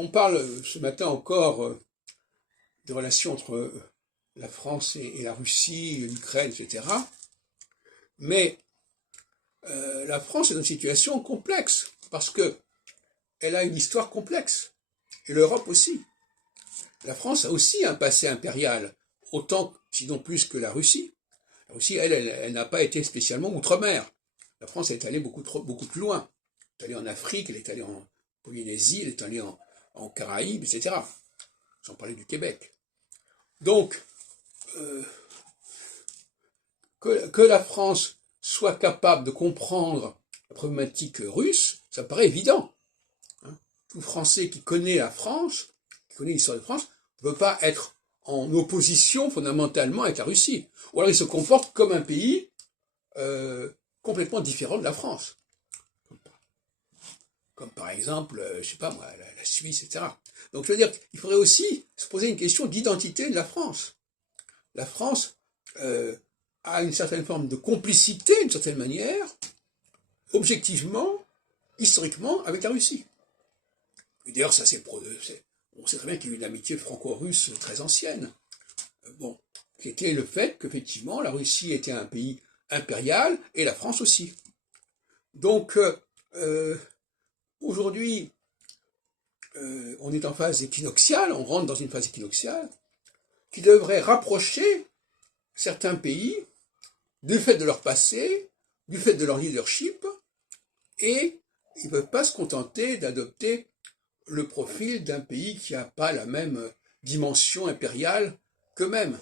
On parle ce matin encore des relations entre la France et la Russie, l'Ukraine, etc. Mais la France est dans une situation complexe, parce qu'elle a une histoire complexe, et l'Europe aussi. La France a aussi un passé impérial, autant, sinon plus que la Russie. La Russie, elle n'a pas été spécialement outre-mer. La France est allée beaucoup plus loin. Elle est allée en Afrique, elle est allée en Polynésie, elle est allée en Caraïbes, etc. Sans parler du Québec. Donc, que la France soit capable de comprendre la problématique russe, ça me paraît évident. Tout Français qui connaît la France, qui connaît l'histoire de France, ne peut pas être en opposition fondamentalement avec la Russie. Ou alors il se comporte comme un pays complètement différent de la France. Comme par exemple, je sais pas moi, la Suisse, etc. Donc je veux dire, il faudrait aussi se poser une question d'identité de la France. La France a une certaine forme de complicité, d'une certaine manière, objectivement, historiquement, avec la Russie. Et d'ailleurs, ça on sait très bien qu'il y a eu une amitié franco-russe très ancienne. Bon, qui était le fait qu'effectivement, la Russie était un pays impérial et la France aussi. Donc, aujourd'hui, on est en phase équinoxiale, on rentre dans une phase équinoxiale qui devrait rapprocher certains pays du fait de leur passé, du fait de leur leadership, et ils ne peuvent pas se contenter d'adopter le profil d'un pays qui n'a pas la même dimension impériale qu'eux-mêmes.